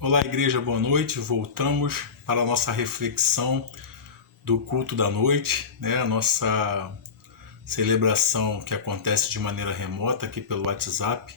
Olá, igreja, boa noite. Voltamos para a nossa reflexão do culto da noite, né? A nossa celebração que acontece de maneira remota aqui pelo WhatsApp.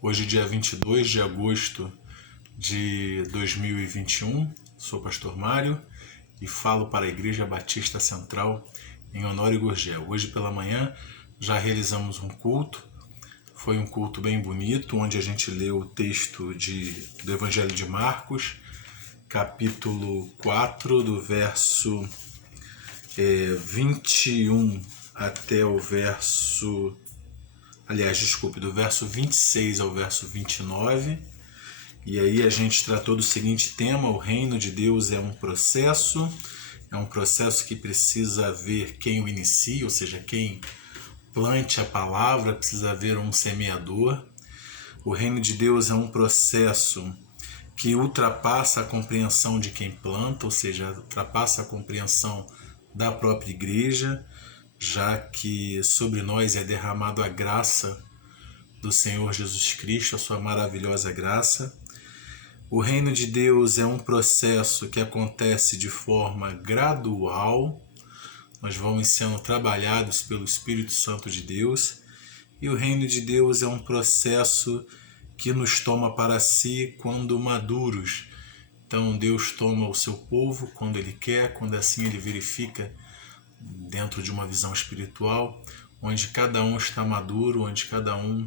Hoje, dia 22 de agosto de 2021. Sou o pastor Mário e falo para a Igreja Batista Central em Honório Gurgel. Hoje pela manhã já realizamos um culto. Foi um culto bem bonito, onde a gente leu o texto do Evangelho de Marcos, capítulo 4, do verso 21 até o verso... do verso 26 ao verso 29. E aí a gente tratou do seguinte tema: o reino de Deus é um processo que precisa haver quem o inicia, ou seja, quem plante a palavra, precisa haver um semeador. O reino de Deus é um processo que ultrapassa a compreensão de quem planta, ou seja, ultrapassa a compreensão da própria igreja, já que sobre nós é derramado a graça do Senhor Jesus Cristo, a sua maravilhosa graça. O reino de Deus é um processo que acontece de forma gradual. Nós vamos sendo trabalhados pelo Espírito Santo de Deus. E o reino de Deus é um processo que nos toma para si quando maduros. Então Deus toma o seu povo quando Ele quer, quando assim Ele verifica dentro de uma visão espiritual, onde cada um está maduro, onde cada um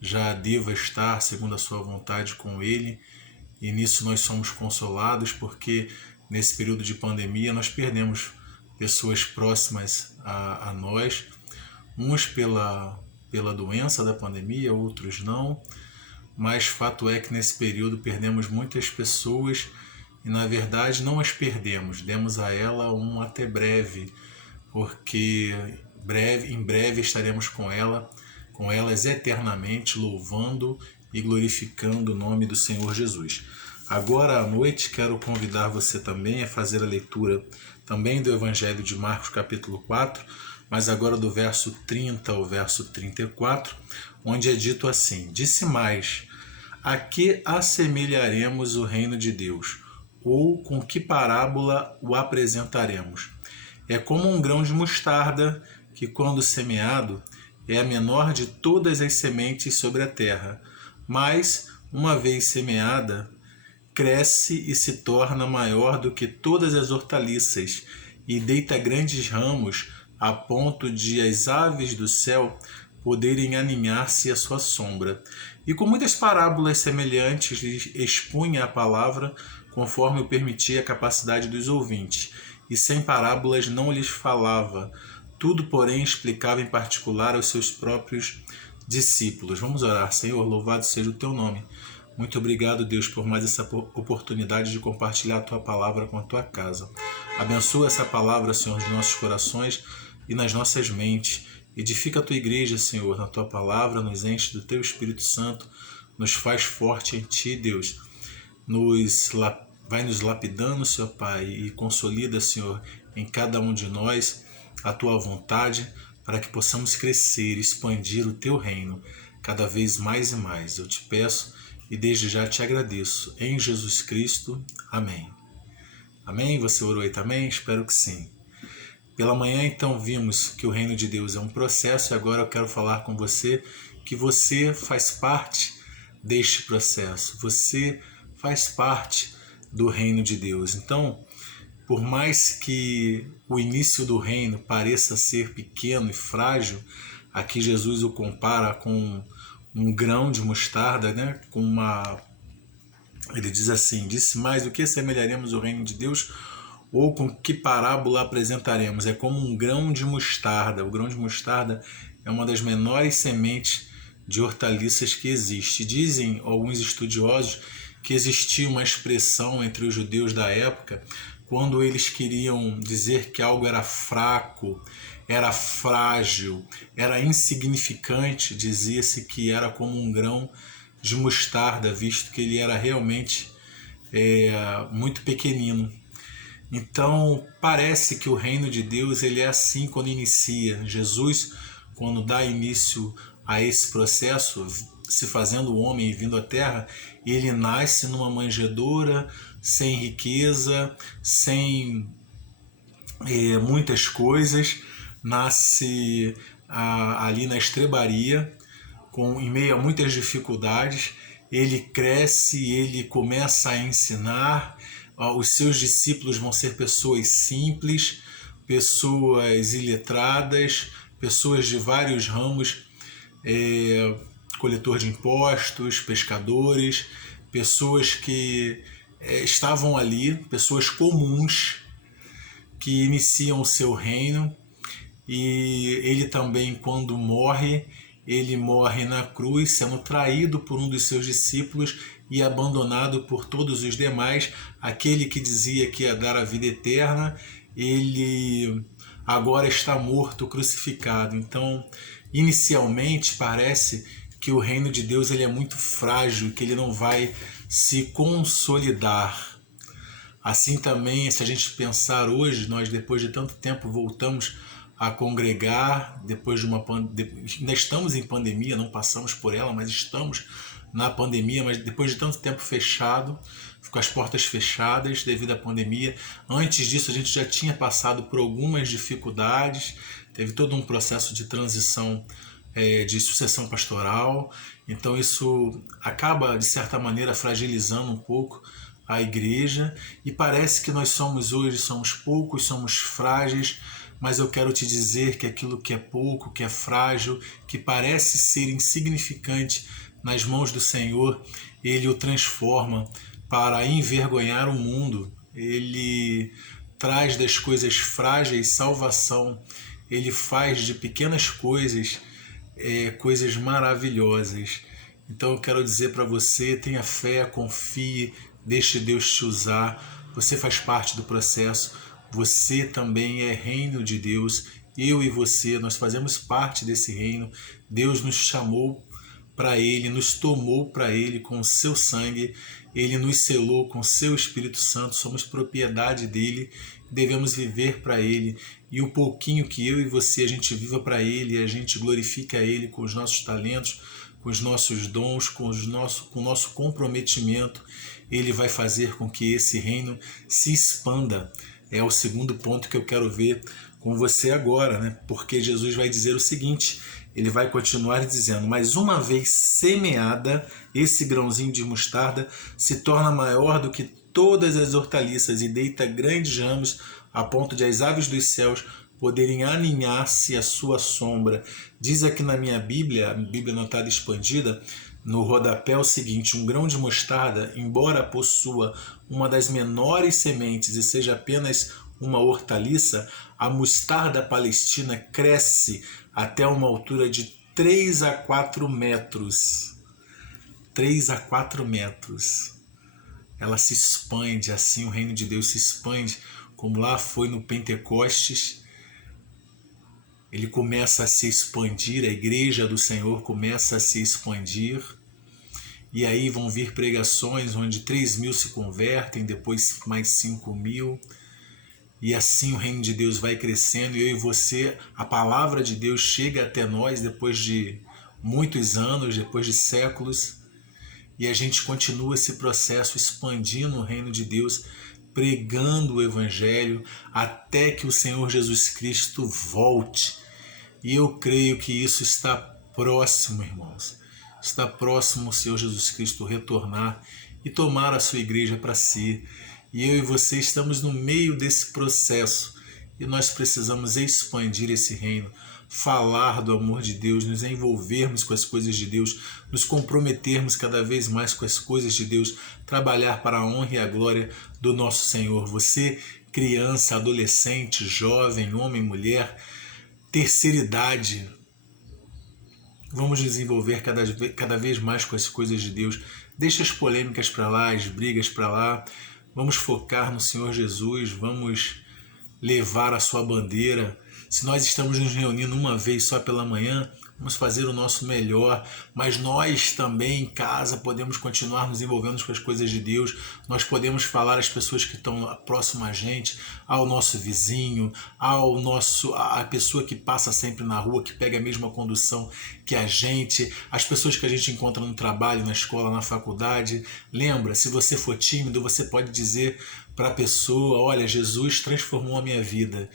já deva estar segundo a sua vontade com Ele. E nisso nós somos consolados, porque nesse período de pandemia nós perdemos pessoas próximas a nós, uns pela doença da pandemia, outros não, mas fato é que nesse período perdemos muitas pessoas e na verdade não as perdemos, demos a ela um até breve, porque em breve estaremos com elas eternamente, louvando e glorificando o nome do Senhor Jesus. Agora à noite quero convidar você também a fazer a leitura também do Evangelho de Marcos capítulo 4, mas agora do verso 30 ao verso 34, onde é dito assim: disse mais, a que assemelharemos o reino de Deus? Ou com que parábola o apresentaremos? É como um grão de mostarda que, quando semeado, é a menor de todas as sementes sobre a terra, mas, uma vez semeada, cresce e se torna maior do que todas as hortaliças e deita grandes ramos a ponto de as aves do céu poderem aninhar-se à sua sombra. E com muitas parábolas semelhantes lhes expunha a palavra conforme o permitia a capacidade dos ouvintes, e sem parábolas não lhes falava. Tudo, porém, explicava em particular aos seus próprios discípulos. Vamos orar. Senhor, louvado seja o teu nome. Muito obrigado, Deus, por mais essa oportunidade de compartilhar a Tua palavra com a Tua casa. Abençoa essa palavra, Senhor, nos nossos corações e nas nossas mentes. Edifica a Tua igreja, Senhor, na Tua palavra, nos enche do Teu Espírito Santo, nos faz forte em Ti, Deus. Vai nos lapidando, Senhor Pai, e consolida, Senhor, em cada um de nós a Tua vontade, para que possamos crescer e expandir o Teu reino cada vez mais e mais. Eu te peço e desde já te agradeço. Em Jesus Cristo. Amém. Amém? Você orou aí também? Espero que sim. Pela manhã, então, vimos que o reino de Deus é um processo e agora eu quero falar com você que você faz parte deste processo. Você faz parte do reino de Deus. Então, por mais que o início do reino pareça ser pequeno e frágil, aqui Jesus o compara com um grão de mostarda, né? Ele diz assim: disse mais, o que assemelharemos o reino de Deus? Ou com que parábola apresentaremos? É como um grão de mostarda. O grão de mostarda é uma das menores sementes de hortaliças que existe. Dizem alguns estudiosos que existia uma expressão entre os judeus da época quando eles queriam dizer que algo era fraco, era frágil, era insignificante, dizia-se que era como um grão de mostarda, visto que ele era realmente muito pequenino. Então, parece que o reino de Deus ele é assim quando inicia. Jesus, quando dá início a esse processo, se fazendo homem e vindo à terra, ele nasce numa manjedoura, sem riqueza, sem muitas coisas, nasce ali na estrebaria, em meio a muitas dificuldades. Ele cresce, ele começa a ensinar, os seus discípulos vão ser pessoas simples, pessoas iletradas, pessoas de vários ramos, coletor de impostos, pescadores, pessoas que estavam ali, pessoas comuns que iniciam o seu reino. E ele também, quando morre, ele morre na cruz, sendo traído por um dos seus discípulos e abandonado por todos os demais. Aquele que dizia que ia dar a vida eterna, ele agora está morto, crucificado. Então, inicialmente, parece que o reino de Deus ele é muito frágil, que ele não vai se consolidar. Assim também, se a gente pensar hoje, nós depois de tanto tempo voltamos a congregar, depois de ainda estamos em pandemia, não passamos por ela, mas estamos na pandemia, mas depois de tanto tempo fechado, com as portas fechadas devido à pandemia. Antes disso a gente já tinha passado por algumas dificuldades, teve todo um processo de transição, de sucessão pastoral, então isso acaba de certa maneira fragilizando um pouco a igreja, e parece que nós hoje somos poucos, somos frágeis, mas eu quero te dizer que aquilo que é pouco, que é frágil, que parece ser insignificante nas mãos do Senhor, Ele o transforma para envergonhar o mundo. Ele traz das coisas frágeis salvação. Ele faz de pequenas coisas coisas maravilhosas. Então eu quero dizer para você, tenha fé, confie, deixe Deus te usar. Você faz parte do processo. Você também é reino de Deus. Eu e você, nós fazemos parte desse reino. Deus nos chamou para Ele, nos tomou para Ele com o seu sangue. Ele nos selou com o seu Espírito Santo. Somos propriedade dEle. Devemos viver para Ele. E o pouquinho que eu e você, a gente viva para Ele, a gente glorifica Ele com os nossos talentos, com os nossos dons, com o nosso comprometimento. Ele vai fazer com que esse reino se expanda. É o segundo ponto que eu quero ver com você agora, né? Porque Jesus vai dizer o seguinte, ele vai continuar dizendo, mas uma vez semeada, esse grãozinho de mostarda se torna maior do que todas as hortaliças e deita grandes ramos a ponto de as aves dos céus poderem aninhar-se à sua sombra. Diz aqui na minha Bíblia, a Bíblia Notada Expandida, no rodapé o seguinte, um grão de mostarda, embora possua uma das menores sementes e seja apenas uma hortaliça, a mostarda palestina cresce até uma altura de 3 a 4 metros. 3 a 4 metros. Ela se expande, assim o reino de Deus se expande, como lá foi no Pentecostes. Ele começa a se expandir, a igreja do Senhor começa a se expandir. E aí vão vir pregações onde 3.000 se convertem, depois mais 5.000. E assim o reino de Deus vai crescendo. E eu e você, a palavra de Deus chega até nós depois de muitos anos, depois de séculos. E a gente continua esse processo expandindo o reino de Deus, pregando o Evangelho, até que o Senhor Jesus Cristo volte. E eu creio que isso está próximo, irmãos. Está próximo o Senhor Jesus Cristo retornar e tomar a sua igreja para si. E eu e você estamos no meio desse processo. E nós precisamos expandir esse reino, falar do amor de Deus, nos envolvermos com as coisas de Deus, nos comprometermos cada vez mais com as coisas de Deus, trabalhar para a honra e a glória do nosso Senhor. Você, criança, adolescente, jovem, homem, mulher, terceira idade, vamos desenvolver cada vez mais com as coisas de Deus. Deixa as polêmicas para lá, as brigas para lá. Vamos focar no Senhor Jesus, vamos levar a sua bandeira. Se nós estamos nos reunindo uma vez só pela manhã, vamos fazer o nosso melhor, mas nós também em casa podemos continuar nos envolvendo com as coisas de Deus, nós podemos falar às pessoas que estão próximas a gente, ao nosso vizinho, a pessoa que passa sempre na rua, que pega a mesma condução que a gente, as pessoas que a gente encontra no trabalho, na escola, na faculdade. Lembra, se você for tímido, você pode dizer para a pessoa: olha, Jesus transformou a minha vida.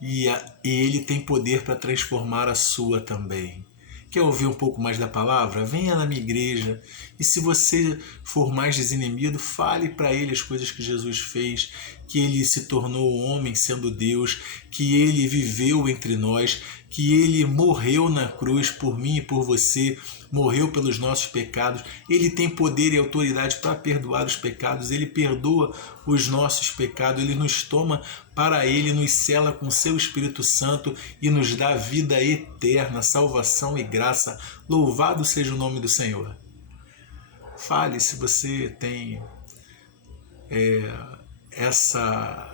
E Ele tem poder para transformar a sua também. Quer ouvir um pouco mais da palavra? Venha na minha igreja. E se você for mais desinibido, fale para ele as coisas que Jesus fez, que ele se tornou homem sendo Deus, que ele viveu entre nós, que ele morreu na cruz por mim e por você, morreu pelos nossos pecados. Ele tem poder e autoridade para perdoar os pecados, ele perdoa os nossos pecados, ele nos toma para ele, nos sela com seu Espírito Santo e nos dá vida eterna, salvação e graça. Louvado seja o nome do Senhor. Fale se você tem essa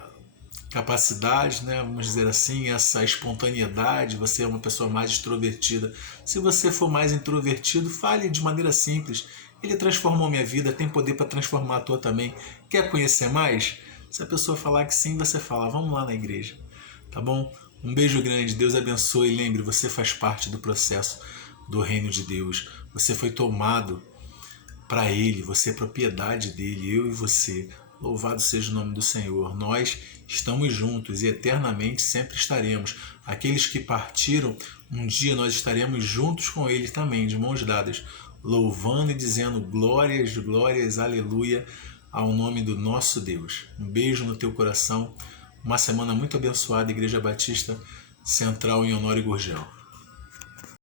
capacidade, né? Vamos dizer assim, essa espontaneidade, você é uma pessoa mais extrovertida. Se você for mais introvertido, fale de maneira simples. Ele transformou minha vida, tem poder para transformar a tua também. Quer conhecer mais? Se a pessoa falar que sim, você fala: vamos lá na igreja, tá bom? Um beijo grande, Deus abençoe. E lembre, você faz parte do processo do reino de Deus. Você foi tomado para Ele, você é propriedade dele, eu e você. Louvado seja o nome do Senhor. Nós estamos juntos e eternamente sempre estaremos. Aqueles que partiram, um dia nós estaremos juntos com Ele também, de mãos dadas, louvando e dizendo glórias, glórias, aleluia, ao nome do nosso Deus. Um beijo no teu coração, uma semana muito abençoada, Igreja Batista Central em Honório Gurgel.